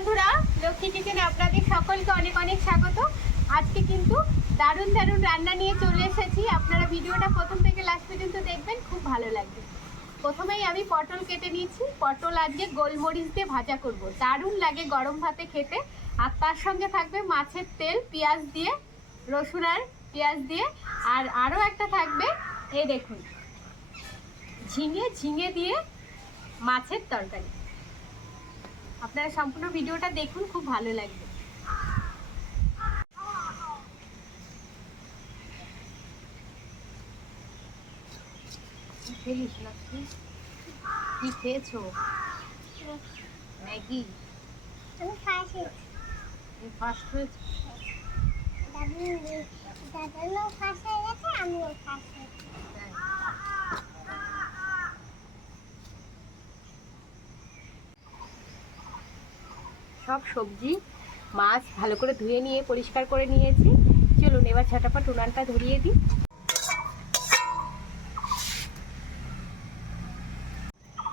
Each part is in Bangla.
বন্ধুরা, লক্ষ্মী কিচেনে আপনাদের সকলকে অনেক অনেক স্বাগত। আজকে কিন্তু দারুণ দারুণ রান্না নিয়ে চলে এসেছি। আপনারা ভিডিওটা প্রথম থেকে লাস্ট পর্যন্ত দেখবেন, খুব ভালো লাগবে। প্রথমেই আমি পটল কেটে নিয়েছি। পটল আজকে গোলমরিচ দিয়ে ভাজা করব, দারুণ লাগে গরম ভাতে খেতে। আর তার সঙ্গে থাকবে মাছের তেল, পেঁয়াজ দিয়ে, রসুন আর পেঁয়াজ দিয়ে। আর আরও একটা থাকবে, এই দেখুন, ঝিঙে দিয়ে মাছের তরকারি। আপনারা সম্পূর্ণ ভিডিওটা দেখুন, খুব ভালো লাগবে। কি খেয়েছো? ম্যাগি? আমি ফার্স্ট ফার্স্ট হয়েছে? দাদারও ফার্স্ট হয়ে গেছে, আমিও ফার্স্ট হয়েছি। সব সবজি মাছ ভালো করে ধুয়ে নিয়ে পরিষ্কার করে নিয়েছি। চলুন এবার ঝটাপট উনানটা ধরিয়ে দিই।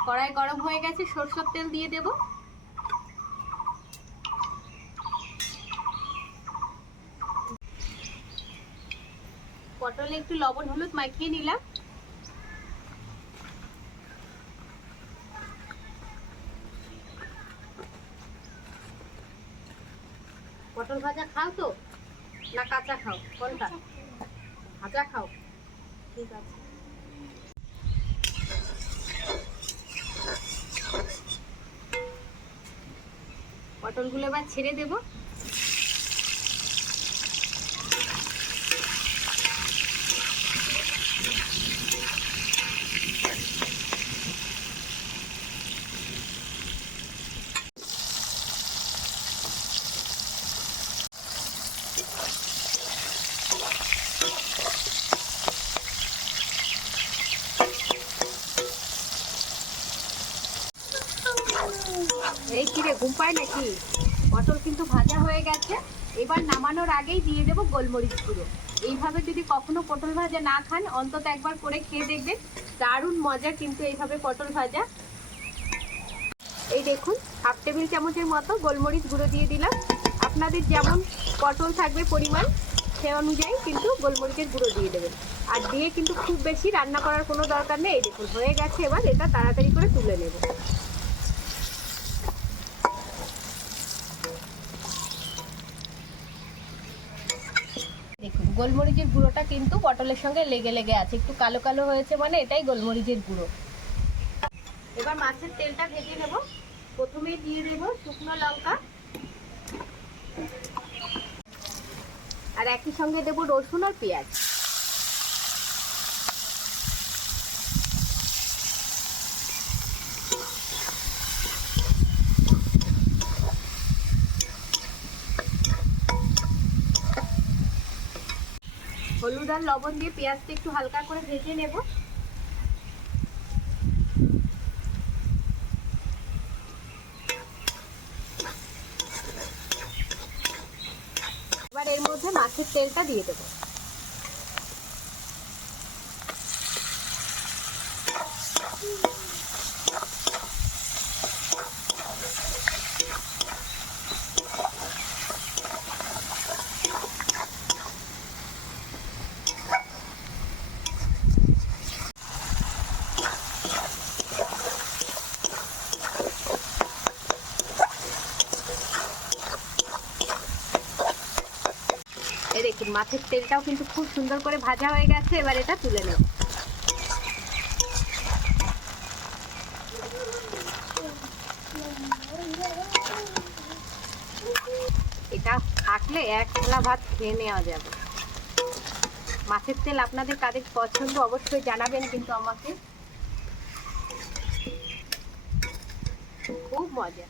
কড়াই গরম হয়ে গেছে, সরষের তেল দিয়ে দেব। পটলে একটু লবণ হলুদ মাখিয়ে নিলাম। পটল ভাজা খাও তো, না কাঁচা খাও? কোনটা? ভাজা খাও, ঠিক আছে। পটলগুলো এবার ছেড়ে দেব। এই কিরে, ঘুম পায় নাকি? পটল কিন্তু ভাজা হয়ে গেছে। এবার নামানোর আগেই দিয়ে দেব গোলমরিচ গুঁড়ো। এইভাবে যদি কখনো পটল ভাজা না খান, অন্তত একবার করে খেয়ে দেখবেন, দারুণ মজা কিন্তু এইভাবে পটল ভাজা। এই দেখুন, হাফ টেবিল চামচের মতো গোলমরিচ গুঁড়ো দিয়ে দিলাম। আপনাদের যেমন পটল থাকবে পরিমাণ, সে অনুযায়ী কিন্তু গোলমরিচের গুঁড়ো দিয়ে দেবেন। আর দিয়ে কিন্তু খুব বেশি রান্না করার কোনো দরকার নেই। এই দেখুন হয়ে গেছে। এবার এটা তাড়াতাড়ি করে তুলে নেব। দেখুন গোলমরিচের গুঁড়োটা কিন্তু পটলের সঙ্গে লেগে লেগে আছে, একটু কালো কালো হয়েছে, মানে এটাই গোলমরিচের গুঁড়ো। এবার মাছের তেলটা ভেজে নেব। প্রথমে দিয়ে দেব শুকনো লঙ্কা, আর একই সঙ্গে দেব রসুন আর পেঁয়াজ। হলুদ আর লবণ দিয়ে পেঁয়াজটা একটু হালকা করে ভেজে নেব। এবার এর মধ্যে মাছের তেলটা দিয়ে দেবো। এই দেখুন মাছের তেলটাও কিন্তু খুব সুন্দর করে ভাজা হয়ে গেছে। এবার এটা তুলে নেব। এটা থাকলে এক থালা ভাত খেয়ে নেওয়া যাবে। মাছের তেল আপনাদের কাদের পছন্দ অবশ্যই জানাবেন কিন্তু আমাকে। খুব মজা।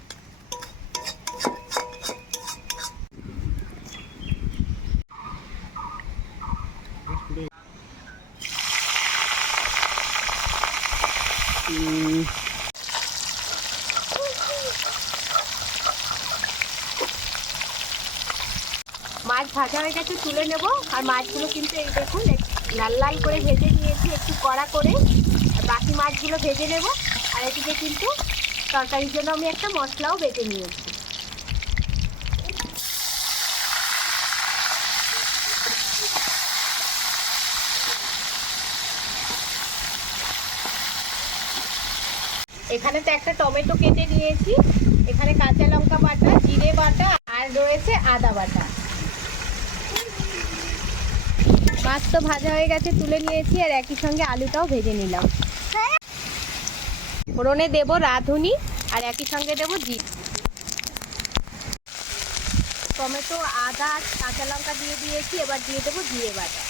মাছ ভাজা হয়ে গেছে, তুলে নেব। আর মাছগুলো কিন্তু এই দেখুন লাল লাল করে ভেজে নিয়েছি একটু কড়া করে। আর বাকি মাছগুলো ভেজে নেব। আর এদিকে কিন্তু তরকারির জন্য আমি একটা মশলাও বেটে নিয়েছি। এখানে তো একটা টমেটো কেটে নিয়েছি, এখানে কাঁচা লঙ্কা বাটা, জিরে বাটা আর রয়েছে আদা বাটা। মাছ তো ভাজা হয়ে গেছে, তুলে নিয়েছি, আর একই সঙ্গে আলুটাও ভেজে নিলাম। ফোড়নে দেবো রাঁধুনি আর একই সঙ্গে দেবো জিরে। টমেটো, আদা, কাঁচা লঙ্কা দিয়ে দিয়েছি, এবার দিয়ে দেবো জিরে বাটা।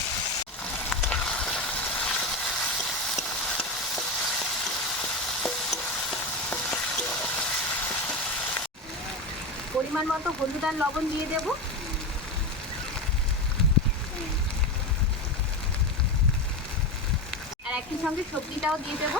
পরিমাণ মতো হলুদ আর লবণ দিয়ে দেবো। আর একই সঙ্গে সবজিটাও দিয়ে দেবো।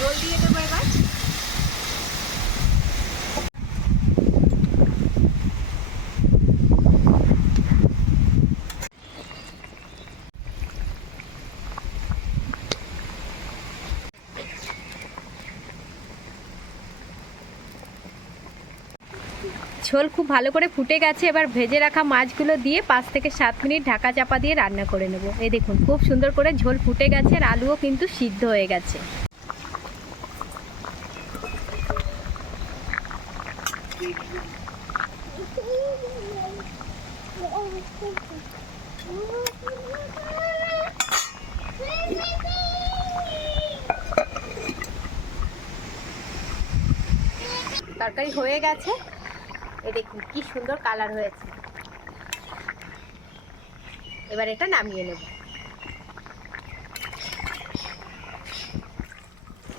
জল দিয়ে দেবো এবার। ঝোল খুব ভালো করে ফুটে গেছে, এবার ভেজে রাখা মাছগুলো দিয়ে 5 থেকে 7 মিনিট ঢাকা চাপা দিয়ে রান্না করে নেব। এই দেখুন খুব সুন্দর করে ঝোল ফুটে গেছে, আর আলুও কিন্তু সিদ্ধ হয়ে গেছে। তরকারি হয়ে গেছে, এই দেখুন কি সুন্দর কালার হয়েছে। এবার এটা নামিয়ে নেব।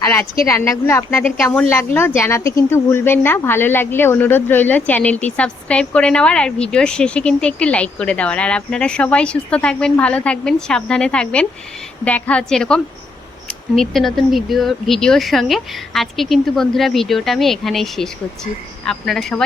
আর আজকের রান্নাগুলো আপনাদের কেমন লাগলো জানাতে কিন্তু ভুলবেন না। ভালো লাগলে অনুরোধ রইল চ্যানেলটি সাবস্ক্রাইব করে নেওয়ার, আর ভিডিওর শেষে কিন্তু একটি লাইক করে দেওয়ার। আর আপনারা সবাই সুস্থ থাকবেন, ভালো থাকবেন, সাবধানে থাকবেন। দেখা হচ্ছে এরকম নিত্য নতুন ভিডিওর সঙ্গে। আজকে কিন্তু বন্ধুরা ভিডিওটা আমি এখানেই শেষ করছি। আপনারা সবাই